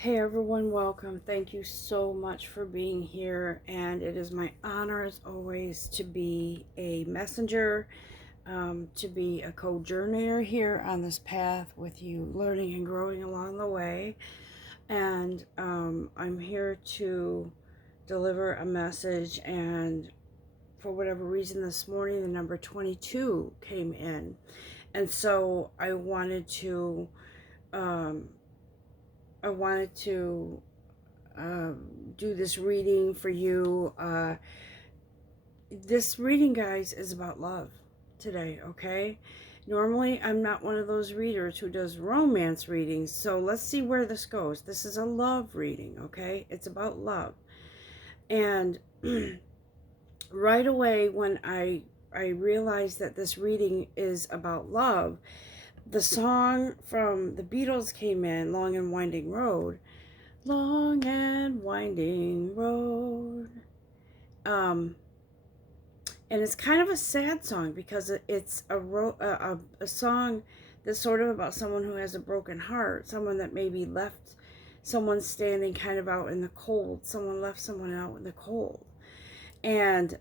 Hey everyone, welcome. Thank you so much for being here, and it is my honor as always to be a messenger, to be a co-journeyer here on this path with you, learning and growing along the way. And I'm here to deliver a message, and for whatever reason this morning the number 22 came in, and so um, I wanted to do this reading for you. This reading, guys, is about love today, okay? Normally, I'm not one of those readers who does romance readings, so let's see where this goes. This is a love reading, okay? It's about love. And right away, when I realized that this reading is about love, the song from the Beatles came in, Long and Winding Road. Long and winding road. And it's kind of a sad song because it's a song that's sort of about someone who has a broken heart, someone that maybe left someone standing kind of out in the cold, someone left someone out in the cold. And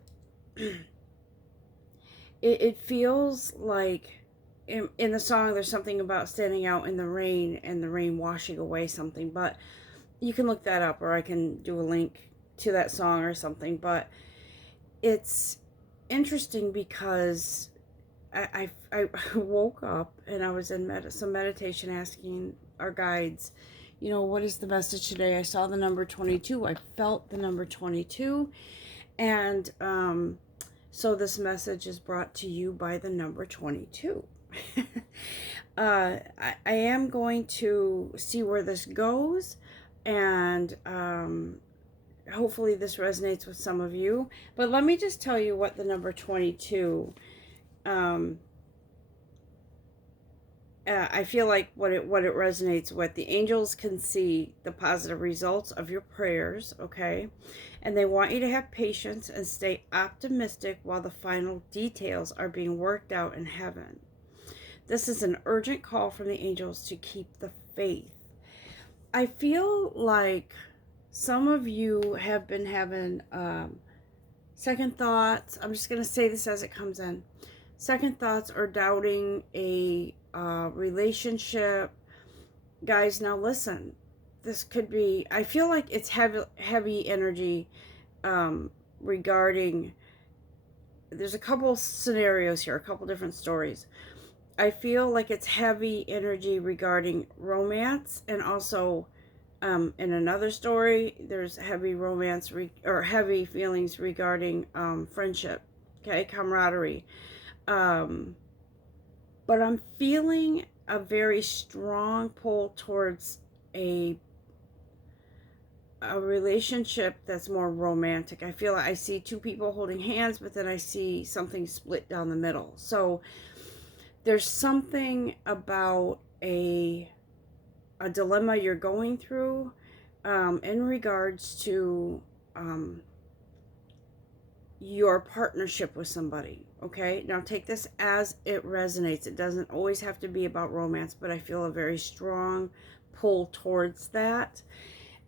it feels like in the song there's something about standing out in the rain and the rain washing away something, but you can look that up, or I can do a link to that song or something. But it's interesting because I woke up and I was in some meditation, asking our guides, what is the message today? I saw the number 22. I felt the number 22. And so this message is brought to you by the number 22. I am going to see where this goes, and hopefully this resonates with some of you. But let me just tell you what the number 22, I feel like what it resonates with. The angels can see the positive results of your prayers, okay? And they want you to have patience and stay optimistic while the final details are being worked out in heaven. This is an urgent call from the angels to keep the faith. I feel like some of you have been having second thoughts. I'm just going to say this as it comes in. Second thoughts or doubting a relationship. Guys, now listen. This could be, I feel like it's heavy energy regarding, there's a couple scenarios here, a couple different stories. I feel like it's heavy energy regarding romance, and also in another story, there's heavy romance or heavy feelings regarding friendship, okay, camaraderie. But I'm feeling a very strong pull towards a relationship that's more romantic. I feel like I see two people holding hands, but then I see something split down the middle. So there's something about a dilemma you're going through in regards to your partnership with somebody, okay? Now take this as it resonates. It doesn't always have to be about romance, but I feel a very strong pull towards that.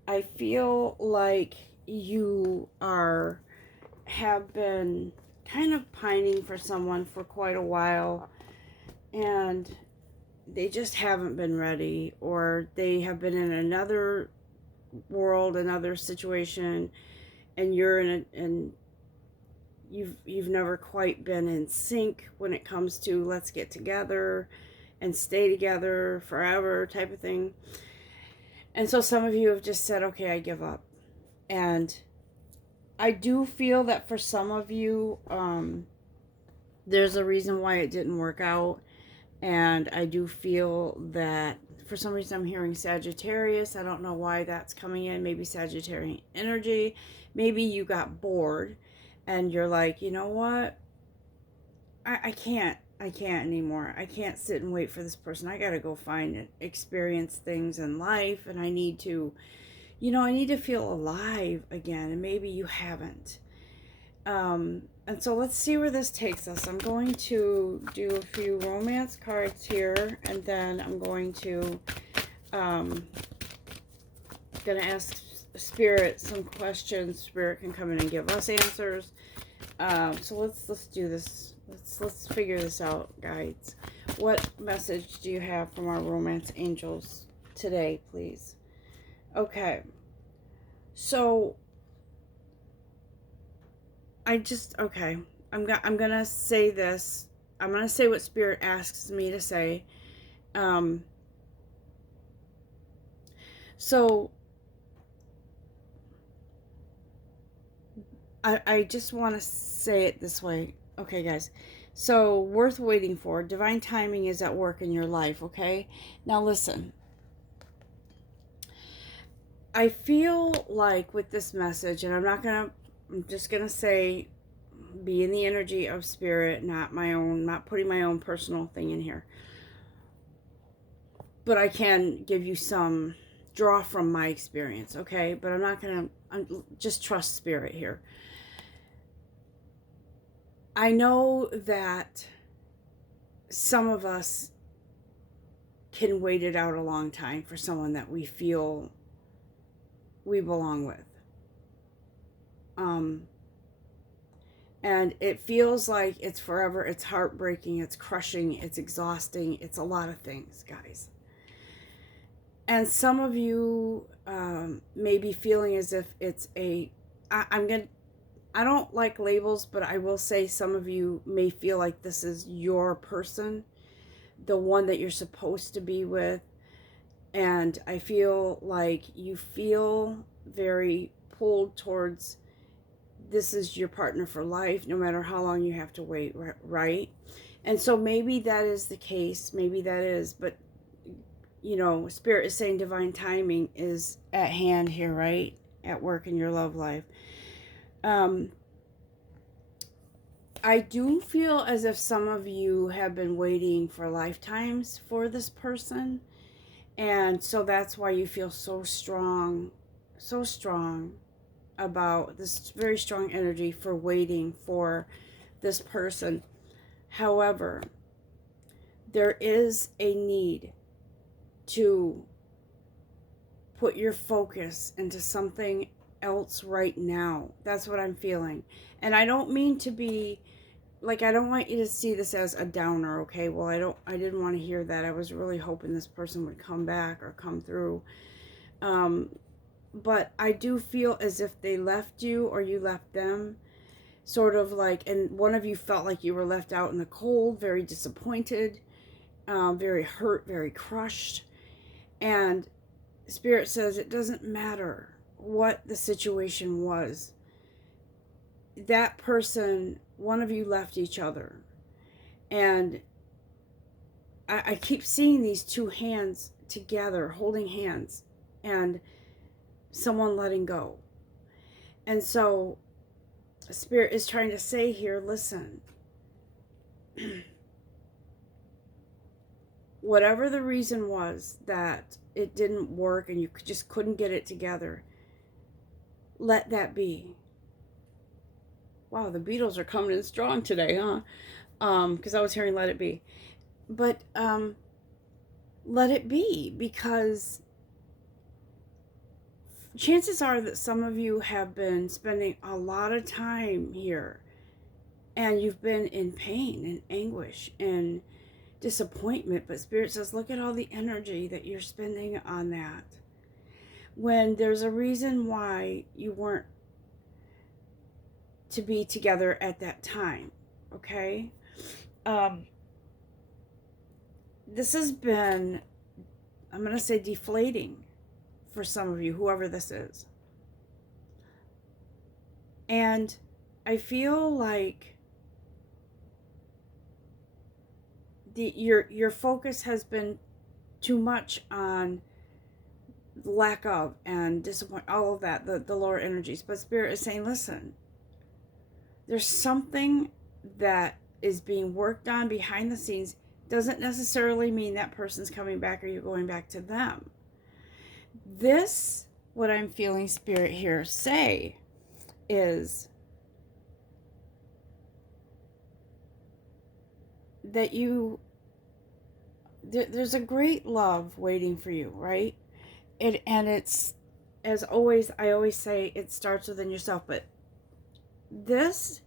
I feel like you have been kind of pining for someone for quite a while, and they just haven't been ready, or they have been in another world, another situation, and you've never quite been in sync when it comes to let's get together and stay together forever type of thing. And so some of you have just said, okay, I give up. And I do feel that for some of you, there's a reason why it didn't work out. And I do feel that for some reason I'm hearing Sagittarius. I don't know why that's coming in. Maybe Sagittarian energy. Maybe you got bored and you're like, you know what? I can't anymore. I can't sit and wait for this person. I got to go find and experience things in life. And I need to, I need to feel alive again. And maybe you haven't. And so let's see where this takes us. I'm going to do a few romance cards here, and then I'm going to Gonna ask Spirit some questions. Spirit can come in and give us answers. So let's do this. Let's figure this out, guides. What message do you have from our romance angels today, please? Okay. So okay. I'm gonna say this. I'm gonna say what Spirit asks me to say. So I just want to say it this way. Okay, guys. So, worth waiting for. Divine timing is at work in your life, okay? Now, listen. I feel like with this message, and I'm just going to say, be in the energy of Spirit, not my own, not putting my own personal thing in here. But I can give you some draw from my experience, okay? But I'm not going to, just trust Spirit here. I know that some of us can wait it out a long time for someone that we feel we belong with. And it feels like it's forever, it's heartbreaking, it's crushing, it's exhausting, it's a lot of things, guys. And some of you may be feeling as if it's I don't like labels, but I will say some of you may feel like this is your person, the one that you're supposed to be with. And I feel like you feel very pulled towards this is your partner for life, no matter how long you have to wait, right? And so maybe that is the case, maybe that is, but you know, Spirit is saying divine timing is at hand here, right? At work in your love life. I do feel as if some of you have been waiting for lifetimes for this person. And so that's why you feel so strong about this very strong energy for waiting for this person. However, there is a need to put your focus into something else right now. That's what I'm feeling. And I don't mean to be like, I don't want you to see this as a downer, okay? Well, I didn't want to hear that. I was really hoping this person would come back or come through. But I do feel as if they left you or you left them, sort of like, and one of you felt like you were left out in the cold, very disappointed, very hurt, very crushed. And Spirit says it doesn't matter what the situation was. That person, one of you left each other. And I keep seeing these two hands together, holding hands, and someone letting go. And so Spirit is trying to say here, listen, whatever the reason was that it didn't work and you just couldn't get it together, let that be. Wow, the Beatles are coming in strong today, huh? Because I was hearing let it be. But let it be, because chances are that some of you have been spending a lot of time here and you've been in pain and anguish and disappointment, but Spirit says, look at all the energy that you're spending on that. When there's a reason why you weren't to be together at that time, okay? This has been, I'm going to say, deflating for some of you, whoever this is. And I feel like your focus has been too much on lack of and disappointment, all of that, the lower energies. But Spirit is saying, listen, there's something that is being worked on behind the scenes. Doesn't necessarily mean that person's coming back or you're going back to them. This, what I'm feeling Spirit here say, is that there's a great love waiting for you, right? And it's as always, I always say it starts within yourself, but this,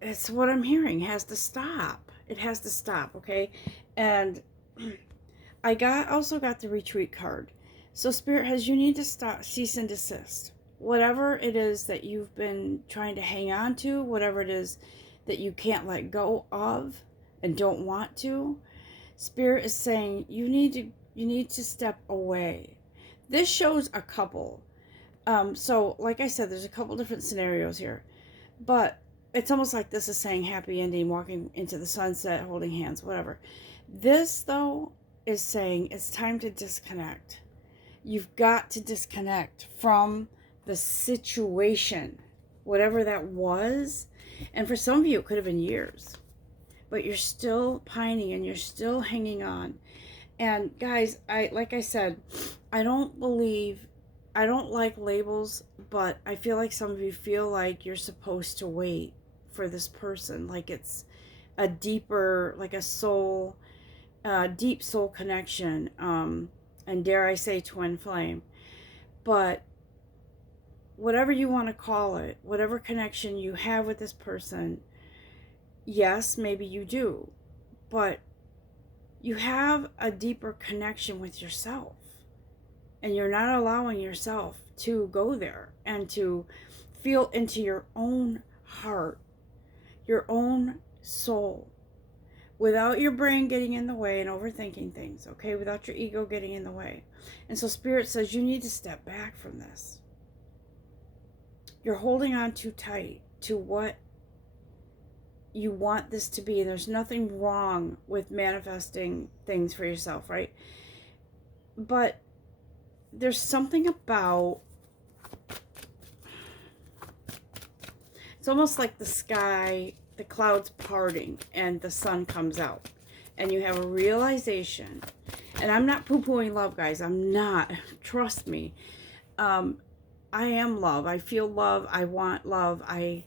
it's what I'm hearing, has to stop. It has to stop, okay? And also got the retreat card. So Spirit has, you need to stop, cease and desist. Whatever it is that you've been trying to hang on to, whatever it is that you can't let go of and don't want to, Spirit is saying you need to step away. This shows a couple. So like I said, there's a couple different scenarios here, but it's almost like this is saying happy ending, walking into the sunset, holding hands, whatever. This though is saying it's time to disconnect. You've got to disconnect from the situation, whatever that was. And for some of you, it could have been years, but you're still pining and you're still hanging on. And guys, like I said, I don't like labels, but I feel like some of you feel like you're supposed to wait for this person, like it's a deeper, like a soul, deep soul connection, and dare I say twin flame. But whatever you want to call it, whatever connection you have with this person, yes, maybe you do, but you have a deeper connection with yourself, and you're not allowing yourself to go there and to feel into your own heart, your own soul, without your brain getting in the way and overthinking things, okay? Without your ego getting in the way. And so Spirit says you need to step back from this. You're holding on too tight to what you want this to be. There's nothing wrong with manifesting things for yourself, right? But there's something about, it's almost like the sky, the clouds parting and the sun comes out and you have a realization. And I'm not poo-pooing love, guys. I'm not. Trust me. I am love. I feel love. I want love. I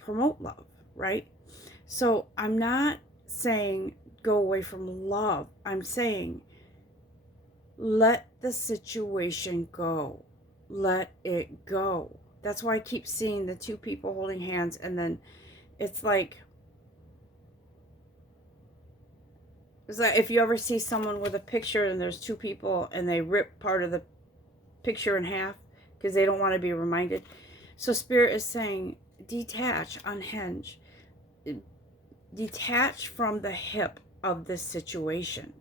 promote love, right? So I'm not saying go away from love. I'm saying let the situation go. Let it go. That's why I keep seeing the two people holding hands, and then it's like if you ever see someone with a picture and there's two people and they rip part of the picture in half because they don't want to be reminded. So Spirit is saying detach, unhinge, detach from the hip of this situation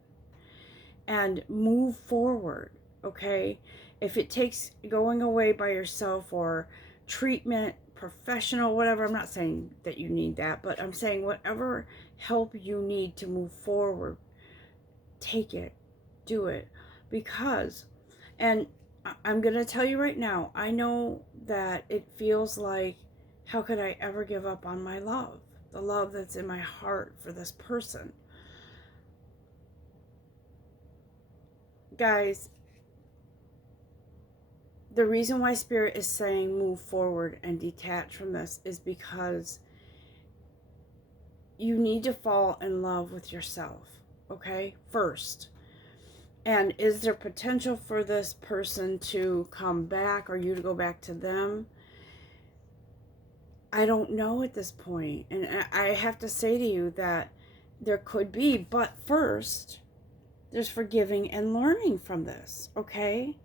and move forward, okay? If it takes going away by yourself or treatment, professional, whatever, I'm not saying that you need that, but I'm saying whatever help you need to move forward, take it, do it. Because, and I'm going to tell you right now, I know that it feels like, how could I ever give up on my love? The love that's in my heart for this person. Guys, the reason why Spirit is saying move forward and detach from this is because you need to fall in love with yourself, okay? First. And is there potential for this person to come back or you to go back to them? I don't know at this point. And I have to say to you that there could be, but first, there's forgiving and learning from this, okay?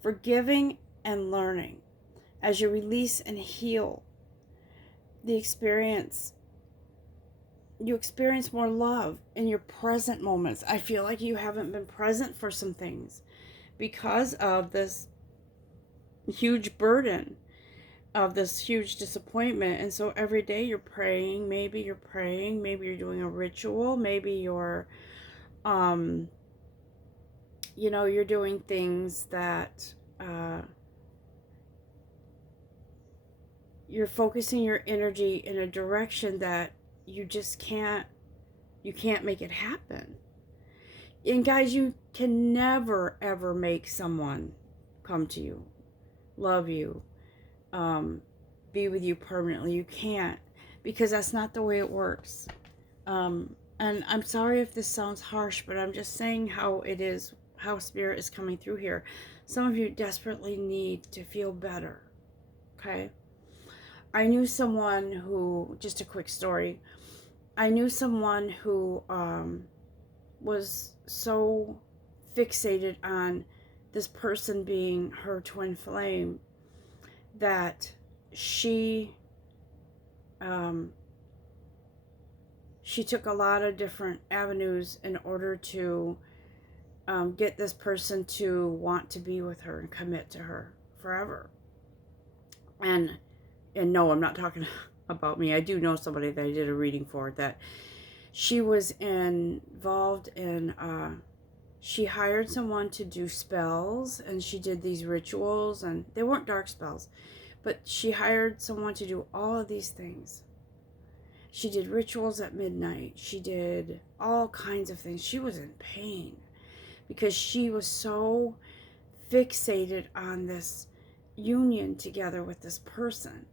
Forgiving and learning. As you release and heal the experience, you experience more love in your present moments. I feel like you haven't been present for some things because of this huge burden, of this huge disappointment. And so every day you're praying, maybe you're doing a ritual, maybe you're you're doing things that you're focusing your energy in a direction that you just can't make it happen. And guys, you can never ever make someone come to you, love you, be with you permanently. You can't, because that's not the way it works. And I'm sorry if this sounds harsh, but I'm just saying how it is how Spirit is coming through here. Some of you desperately need to feel better, okay? I knew someone who, just a quick story, I knew someone who was so fixated on this person being her twin flame that she took a lot of different avenues in order to get this person to want to be with her and commit to her forever. And no, I'm not talking about me. I do know somebody that I did a reading for that she was involved in, she hired someone to do spells, and she did these rituals, and they weren't dark spells, but she hired someone to do all of these things. She did rituals at midnight. She did all kinds of things. She was in pain because she was so fixated on this union together with this person.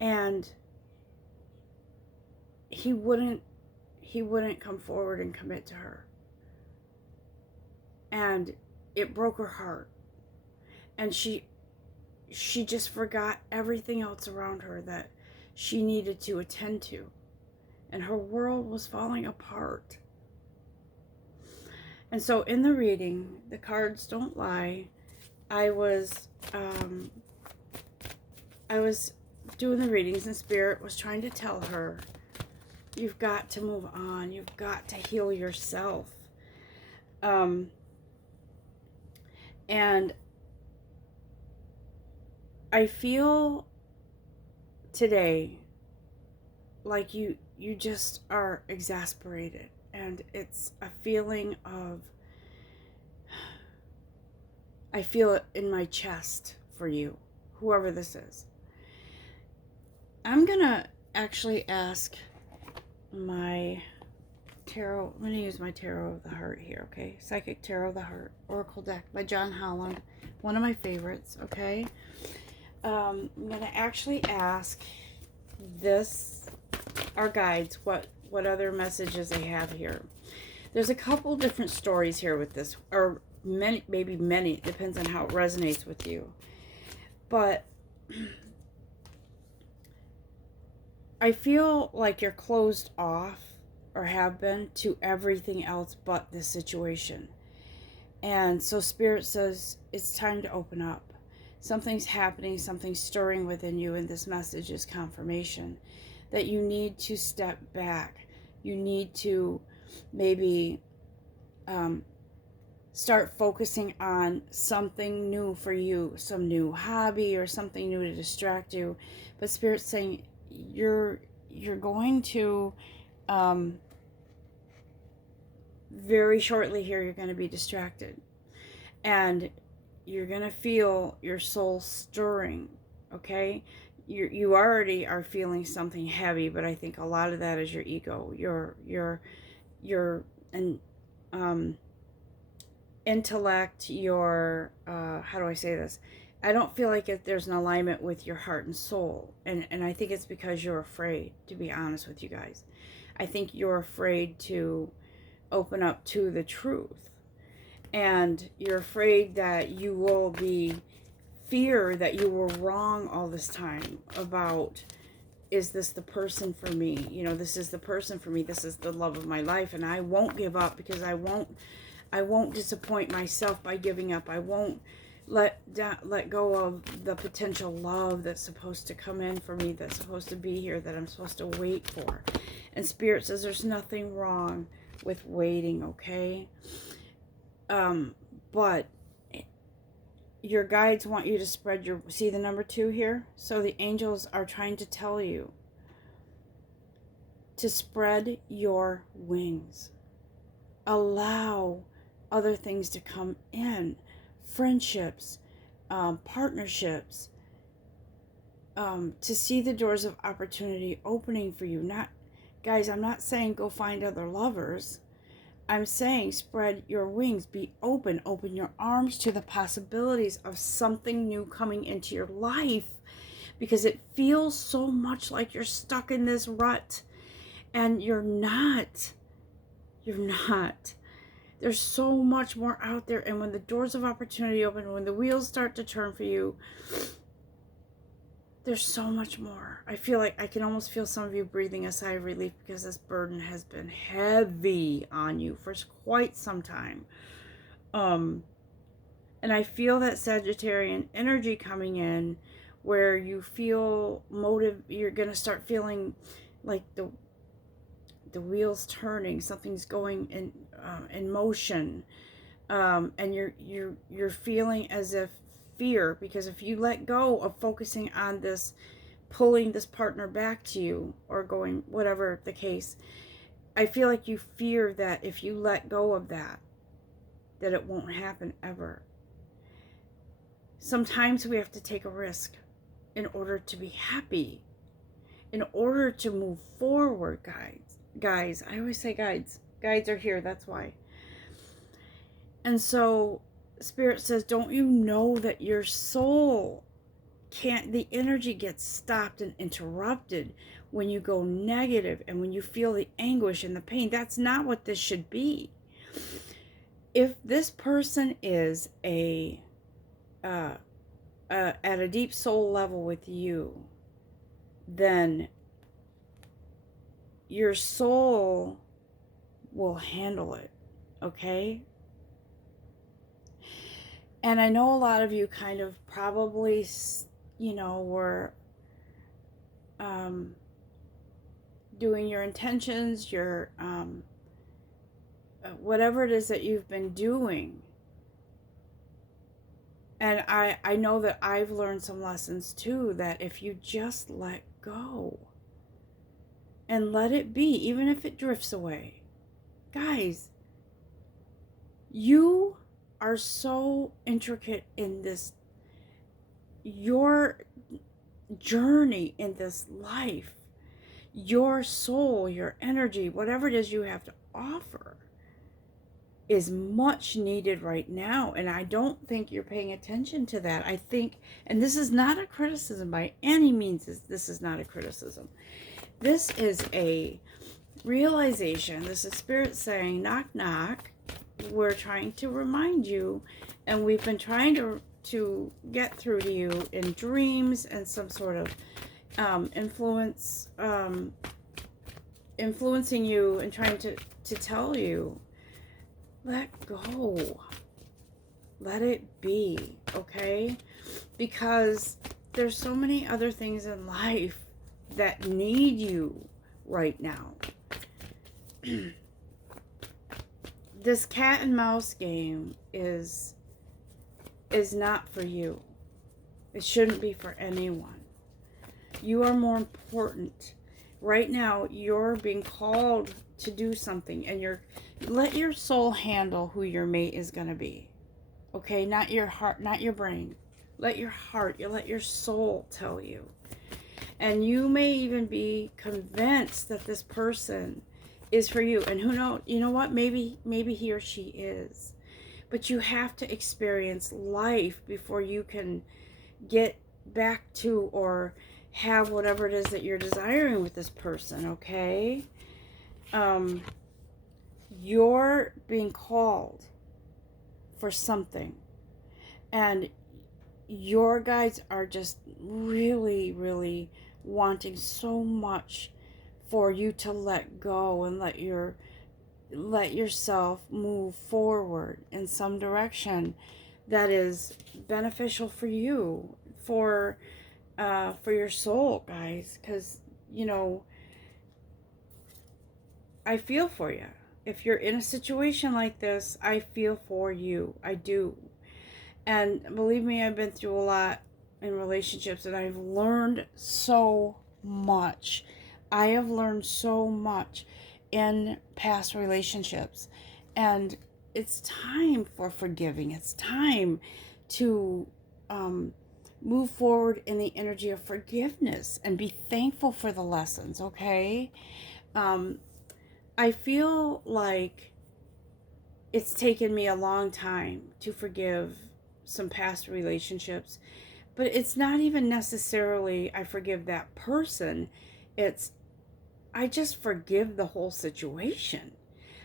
And he wouldn't come forward and commit to her. And it broke her heart. And she just forgot everything else around her that she needed to attend to. And her world was falling apart. And so in the reading, the cards don't lie. I was doing the readings, and Spirit was trying to tell her, you've got to move on. You've got to heal yourself. And I feel today like you just are exasperated, and it's a feeling of, I feel it in my chest for you, whoever this is. I'm gonna actually ask my tarot. I'm going to use my Tarot of the Heart here, okay? Psychic Tarot of the Heart, Oracle deck by John Holland, one of my favorites, okay? I'm going to actually ask our guides, what other messages they have here. There's a couple different stories here with this, or many, maybe many, it depends on how it resonates with you. But I feel like you're closed off, or have been, to everything else but this situation. And so Spirit says it's time to open up. Something's happening, something's stirring within you, and this message is confirmation that you need to step back. You need to maybe start focusing on something new for you, some new hobby or something new to distract you. But Spirit's saying you're going to very shortly here, you're going to be distracted, and you're going to feel your soul stirring, okay? You already are feeling something heavy, but I think a lot of that is your ego, your intellect, your how do I say this? I don't feel like there's an alignment with your heart and soul, and I think it's because you're afraid, to be honest with you guys. I think you're afraid to open up to the truth, and you're afraid that you will fear that you were wrong all this time about, is this the person for me? You know, this is the person for me. This is the love of my life, and I won't give up, because I won't disappoint myself by giving up. I won't let go of the potential love that's supposed to come in for me, that's supposed to be here, that I'm supposed to wait for. And Spirit says there's nothing wrong with waiting, okay? But your guides want you to spread your, see the number 2 here? So the angels are trying to tell you to spread your wings. Allow other things to come in. Friendships, partnerships, to see the doors of opportunity opening for you. Not, guys, I'm not saying go find other lovers. I'm saying spread your wings, be open your arms to the possibilities of something new coming into your life, because it feels so much like you're stuck in this rut, and you're not. There's so much more out there. And when the doors of opportunity open, when the wheels start to turn for you, there's so much more. I feel like I can almost feel some of you breathing a sigh of relief, because this burden has been heavy on you for quite some time. And I feel that Sagittarian energy coming in, where you feel you're going to start feeling like the wheels turning, something's going in motion. And you're feeling as if fear, because if you let go of focusing on this, pulling this partner back to you, or going, whatever the case, I feel like you fear that if you let go of that it won't happen ever. Sometimes we have to take a risk in order to be happy, in order to move forward, guys. I always say guides are here, that's why. And so Spirit says, don't you know that your soul can't, the energy gets stopped and interrupted when you go negative, and when you feel the anguish and the pain. That's not what this should be. If this person is at a deep soul level with you, then your soul will handle it, okay? And I know a lot of you kind of probably, were doing your intentions, your whatever it is that you've been doing. And I know that I've learned some lessons too, that if you just let go and let it be, even if it drifts away, guys, you are so intricate in this, your journey in this life, your soul, your energy, whatever it is you have to offer, is much needed right now. And I don't think you're paying attention to that. I think, and this is not a criticism by any means, this is not a criticism. This is a realization. This is Spirit saying, knock, knock. We're trying to remind you, and we've been trying to get through to you in dreams and some sort of influencing you, and trying to tell you, let go, let it be, okay? Because there's so many other things in life that need you right now. This cat and mouse game is not for you. It shouldn't be for anyone. You are more important. Right now, you're being called to do something, and let your soul handle who your mate is going to be. Okay? Not your heart, not your brain. Let your heart, let your soul tell you. And you may even be convinced that this person is for you. And who knows, you know what? Maybe he or she is. But you have to experience life before you can get back to or have whatever it is that you're desiring with this person, okay? You're being called for something. And your guides are just really, really wanting so much for you to let go and let yourself move forward in some direction that is beneficial for you, for your soul, guys. Because I feel for you. If you're in a situation like this, I feel for you. I do. And believe me, I've been through a lot in relationships, and I've learned so much. I have learned so much in past relationships. And it's time for forgiving. It's time to move forward in the energy of forgiveness and be thankful for the lessons, okay? I feel like it's taken me a long time to forgive some past relationships, but it's not even necessarily I forgive that person. It's I just forgive the whole situation,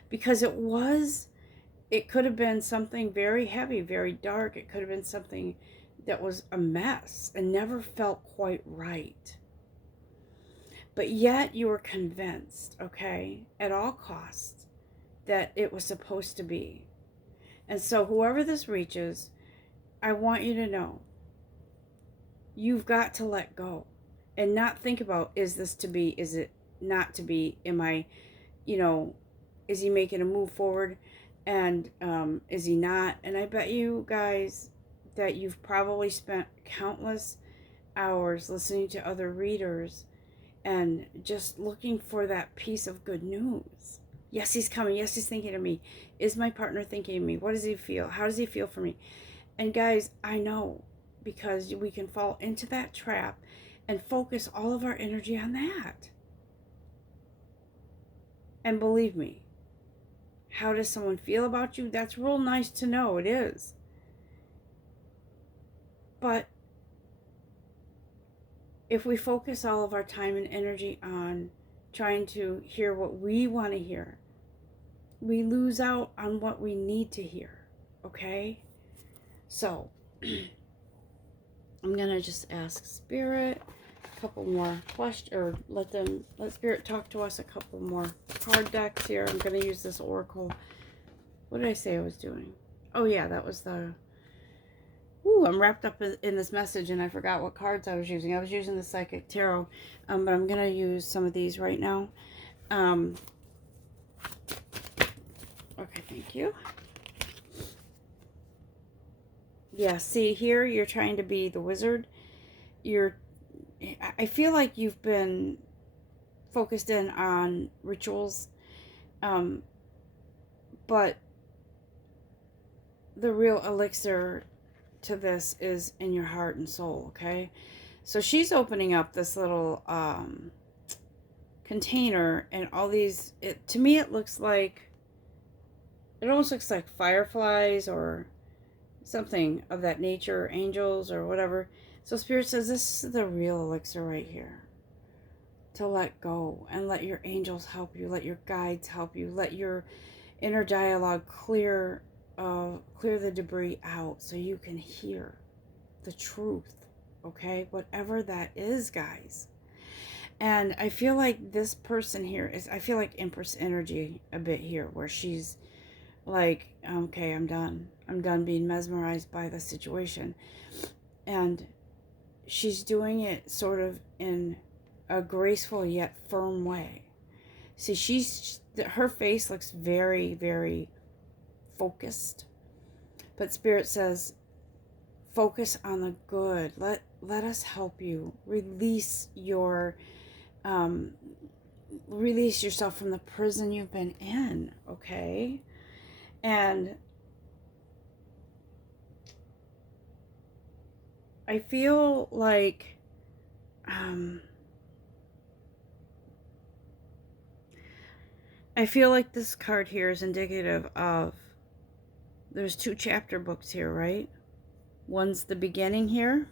because it was It could have been something very heavy, very dark. It could have been something that was a mess and never felt quite right. But yet you were convinced, okay, at all costs, that it was supposed to be. And so whoever this reaches, I want you to know, you've got to let go and not think about, is this to be, is it not to be, am I, is he making a move forward, and is he not? And I bet you guys that you've probably spent countless hours listening to other readers and just looking for that piece of good news. Yes, he's coming. Yes, he's thinking of me. Is my partner thinking of me? What does he feel? How does he feel for me? And guys, I know, because we can fall into that trap and focus all of our energy on that. And believe me, how does someone feel about you? That's real nice to know. It is. But if we focus all of our time and energy on trying to hear what we want to hear, we lose out on what we need to hear. Okay? So, I'm going to just ask Spirit a couple more questions, or let Spirit talk to us a couple more card decks here. I'm going to use this Oracle. What did I say I was doing? Oh yeah, that was the... Ooh, I'm wrapped up in this message and I forgot what cards I was using. I was using the Psychic Tarot, but I'm going to use some of these right now. Okay, thank you. Yeah, see here, you're trying to be the wizard. I feel like you've been focused in on rituals, but the real elixir to this is in your heart and soul, okay? So she's opening up this little container, and all these, to me it almost looks like fireflies or something of that nature, or angels or whatever. So Spirit says this is the real elixir right here. To let go and let your angels help you, let your guides help you, let your inner dialogue clear the debris out so you can hear the truth, okay? Whatever that is, guys. And I feel like this person here I feel like Empress energy a bit here, where she's like, okay, I'm done being mesmerized by the situation. And she's doing it sort of in a graceful yet firm way. See, her face looks very, very focused. But Spirit says, focus on the good. Let us help you. Release yourself from the prison you've been in, okay? And I feel like this card here is indicative of, there's 2 chapter books here, right? One's the beginning here,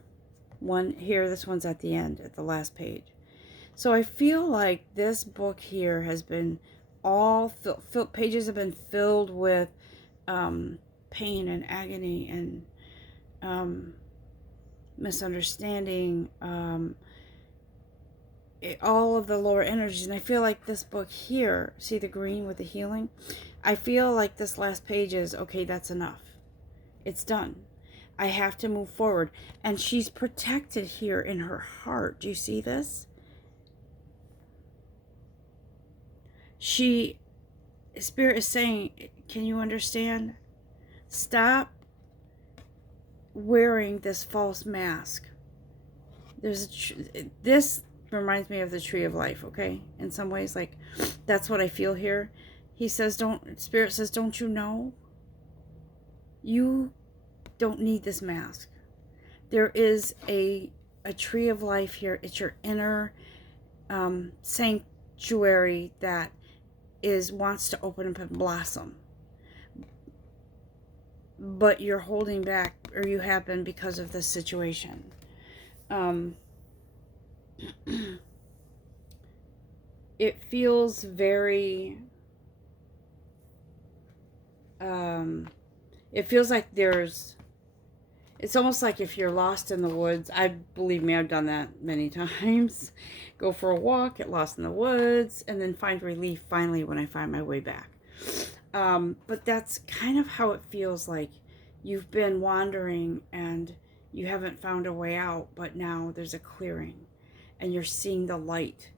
one here, this one's at the end, at the last page. So I feel like this book here has been pages have been filled with pain and agony and misunderstanding, all of the lower energies. And I feel like this book here, see the green with the healing? I feel like this last page is, okay, that's enough. It's done. I have to move forward. And she's protected here in her heart. Do you see this? Spirit is saying, can you understand? Stop wearing this false mask. This reminds me of the tree of life, okay? In some ways, like, that's what I feel here. He says, Spirit says, don't you know? You don't need this mask. There is a tree of life here. It's your inner sanctuary that wants to open up and blossom. But you're holding back, or you have been, because of this situation. It feels very it feels like it's almost like if you're lost in the woods. Believe me, I've done that many times. Go for a walk, get lost in the woods, and then find relief finally when I find my way back. But that's kind of how it feels like. You've been wandering and you haven't found a way out, but now there's a clearing and you're seeing the light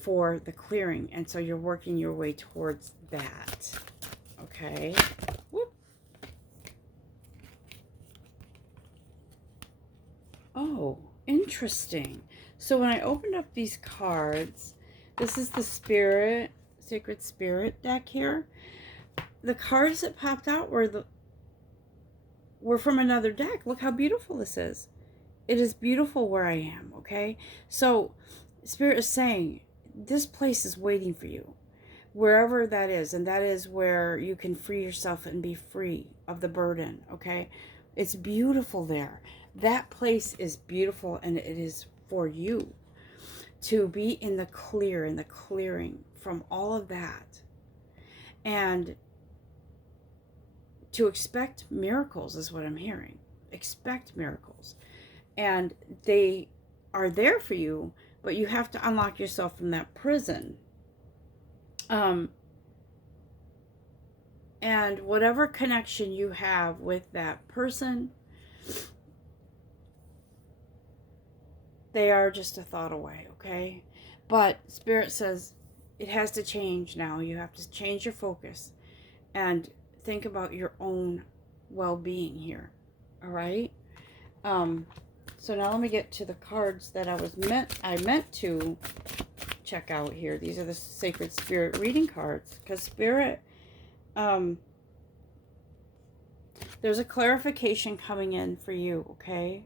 for the clearing. And so you're working your way towards that. Okay. Whoop. Oh, interesting. So when I opened up these cards, this is the Sacred Spirit deck here. The cards that popped out were from another deck. Look how beautiful this is. It is beautiful where I am, okay? So Spirit is saying, this place is waiting for you, wherever that is, and that is where you can free yourself and be free of the burden, okay? It's beautiful there. That place is beautiful, and it is for you to be in the clearing from all of that, and to expect miracles is what I'm hearing. Expect miracles. And they are there for you, but you have to unlock yourself from that prison. And whatever connection you have with that person, they are just a thought away, okay? But Spirit says it has to change now. You have to change your focus and think about your own well-being here, all right? So now let me get to the cards that I meant to check out here. These are the Sacred Spirit reading cards, because Spirit, there's a clarification coming in for you, okay?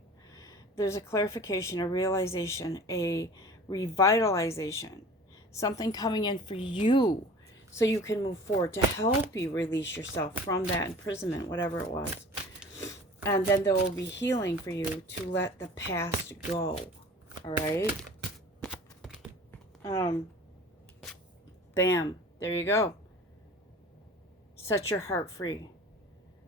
There's a clarification, a realization, a revitalization, something coming in for you so you can move forward to help you release yourself from that imprisonment, whatever it was. And then there will be healing for you to let the past go. All right? Bam. There you go. Set your heart free.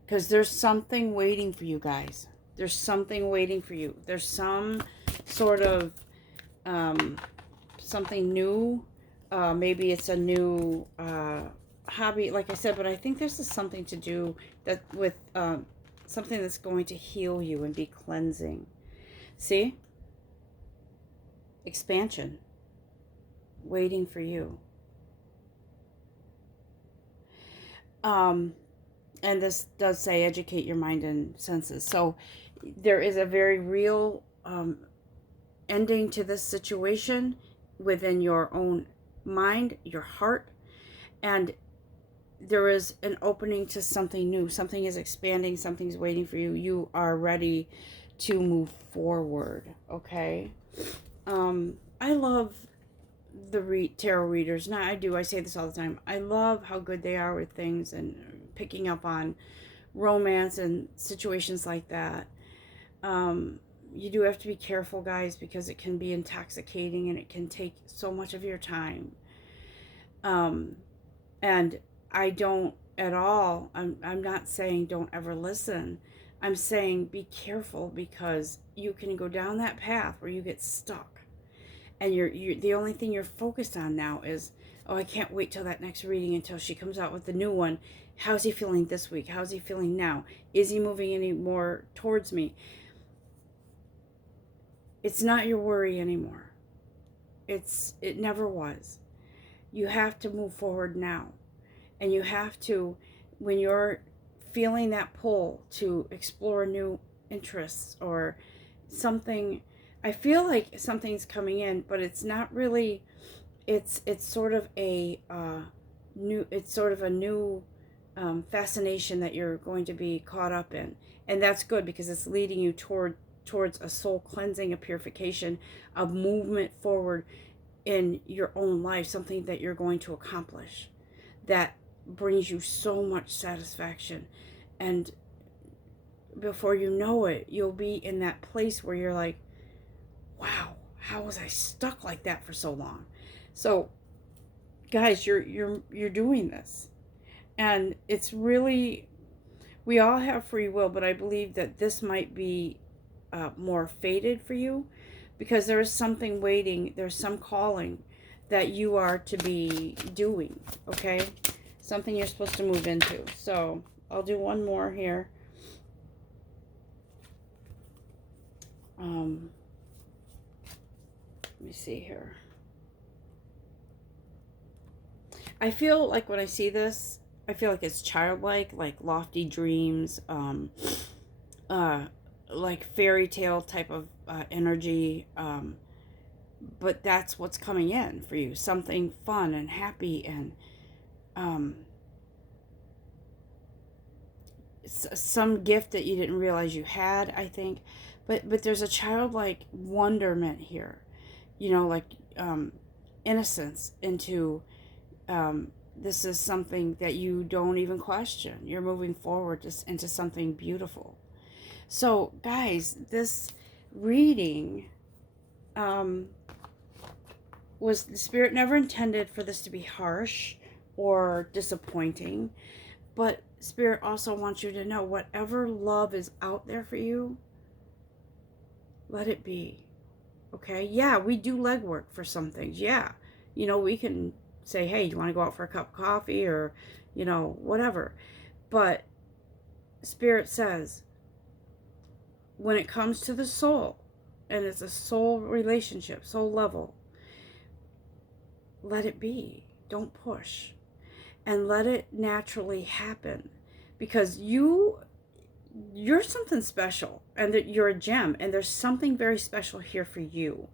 Because there's something waiting for you guys. There's something waiting for you. There's some sort of something new. Maybe it's a new hobby, like I said, but I think this is something to do that with something that's going to heal you and be cleansing. See? Expansion. Waiting for you. And this does say educate your mind and senses. So there is a very real ending to this situation within your own mind, your heart, and there is an opening to something new. Something is expanding, something's waiting for you. You are ready to move forward, okay? I love the tarot readers. Now, I say this all the time. I love how good they are with things and picking up on romance and situations like that. You do have to be careful, guys, because it can be intoxicating and it can take so much of your time. And I don't at all, I'm not saying don't ever listen. I'm saying be careful, because you can go down that path where you get stuck. And you're the only thing you're focused on now is, oh, I can't wait till that next reading until she comes out with the new one. How's he feeling this week? How's he feeling now? Is he moving any more towards me? It's not your worry anymore. It never was. You have to move forward now. And you have to, when you're feeling that pull to explore new interests or something, I feel like something's coming in, but it's not really, it's sort of a new fascination that you're going to be caught up in. And that's good, because it's leading you towards a soul cleansing, a purification, a movement forward in your own life, something that you're going to accomplish that brings you so much satisfaction. And before you know it, you'll be in that place where you're like, wow, how was I stuck like that for so long? So guys, you're doing this, And it's really, we all have free will, but I believe that this might be more fated for you, because there is something waiting, there's some calling that you are to be doing, okay? Something you're supposed to move into. So I'll do one more here. Let me see here. I feel like when I see this, I feel like it's childlike, like lofty dreams, like fairy tale type of energy. But that's what's coming in for you. Something fun and happy and some gift that you didn't realize you had, I think. But there's a childlike wonderment here, you know, like innocence into this is something that you don't even question. You're moving forward just into something beautiful. So guys, this reading was, the Spirit never intended for this to be harsh or disappointing, but Spirit also wants you to know whatever love is out there for you, let it be. Okay? Yeah, we do legwork for some things. Yeah. You know, we can say, hey, you want to go out for a cup of coffee, or, you know, whatever. But Spirit says, when it comes to the soul, and it's a soul relationship, soul level, let it be. Don't push. And let it naturally happen. Because you're something special, and that you're a gem, and there's something very special here for you.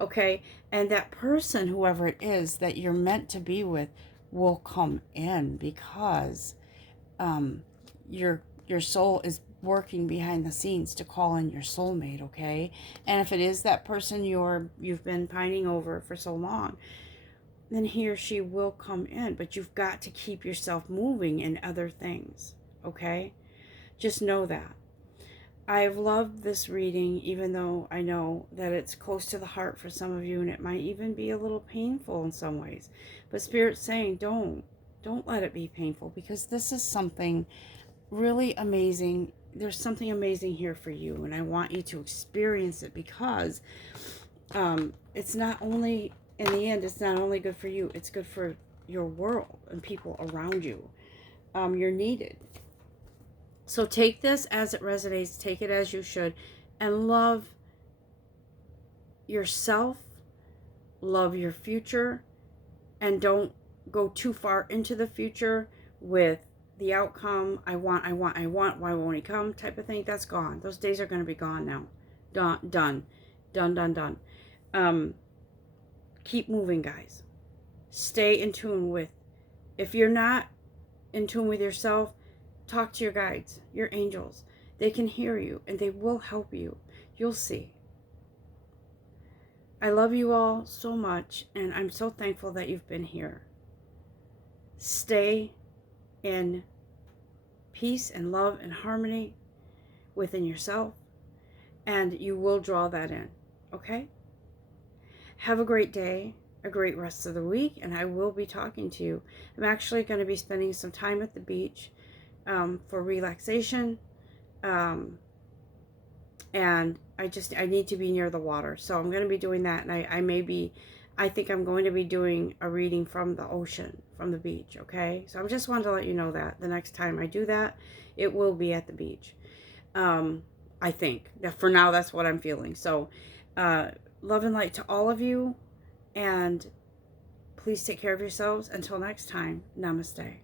Okay? And that person, whoever it is that you're meant to be with, will come in, because your soul is working behind the scenes to call in your soulmate, okay? And if it is that person you've been pining over for so long, then he or she will come in. But you've got to keep yourself moving in other things, okay? Just know that. I've loved this reading, even though I know that it's close to the heart for some of you, and it might even be a little painful in some ways. But Spirit's saying, don't let it be painful, because this is something really amazing. There's something amazing here for you, and I want you to experience it, because it's not only, in the end, it's not only good for you, it's good for your world and people around you. You're needed. So take this as it resonates, take it as you should, and love yourself, love your future, and don't go too far into the future with the outcome, I want, why won't he come type of thing. That's gone. Those days are going to be gone now. Done. Keep moving, guys. Stay in tune with, if you're not in tune with yourself, talk to your guides, your angels. They can hear you, and they will help you. You'll see. I love you all so much, and I'm so thankful that you've been here. Stay in peace and love and harmony within yourself, and you will draw that in, okay? Have a great day, a great rest of the week, and I will be talking to you. I'm actually going to be spending some time at the beach for relaxation, and I need to be near the water, so I'm going to be doing that, and I think I'm going to be doing a reading from the ocean, from the beach, okay? So I just wanted to let you know that the next time I do that, it will be at the beach. I think that for now, that's what I'm feeling. So love and light to all of you, and please take care of yourselves. Until next time, namaste.